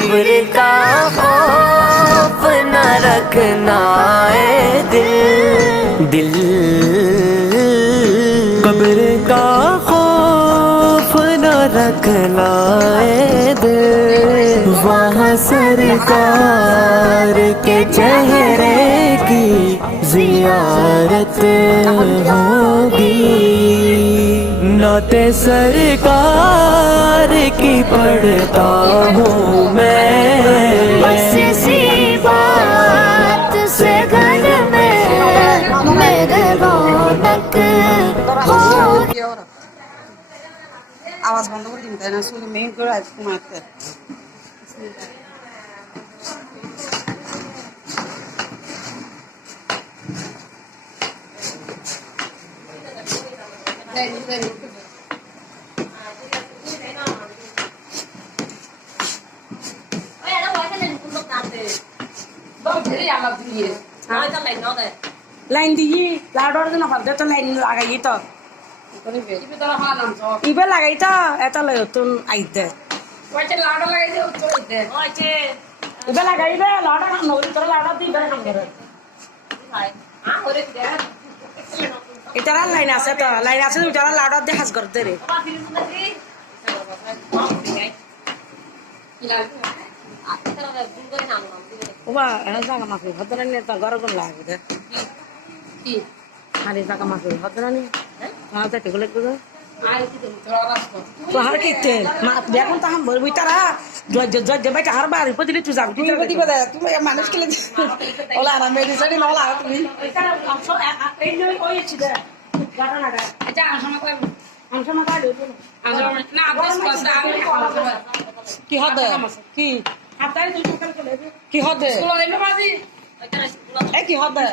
कब्र का खौफ न रखना है दिल कब्र का खौफ न रखना है दिल वहाँ सरकार के चेहरे की जियारत होगी नाते सरकार की पढ़ता हूँ मैं बस इसी बात से घर में मेरे रौनक होगी। आवाज बंद করে দিন তাই না শুধু মেইন করে আজকে মারতে লাইন দিয়ে লাউডর জন্য ভাবতে তো লাইন লাগাই তো ইবে লাগাই তো এত লয় তুন আইতে ইবে লাগাই দে লাউডর কাম নগরি তোর লাউডর দি ইবে কাম করে ইতারা লাইন আছে তো লাইন আছে ইতারা লাউডর দিয়ে হাস করতে রে ওবা এরা জায়গা মাফি ভদ্রানি তো ঘর কোন লাগে দে কি আরে জায়গা মাফি ভদ্রানি হ্যাঁ তো টিকলে তো তো হার কিতে মা দেখুন তো হাম বলবি তারা জজ জজ বাইটা হার বার পদিলে তুই যাবি তুই পদি বদা তুমি মানুষ কেলে ওলা না মেডিসিন ওলা তুমি এই নই ওই ছিল গাটা না আচ্ছা আসমা কই আসমা কাই দেব না আবাস ক্লাস আমি কি হবে কি আতাই তুই সকাল চলে কি হবে স্কুল আইলো বাজি এই কি হবে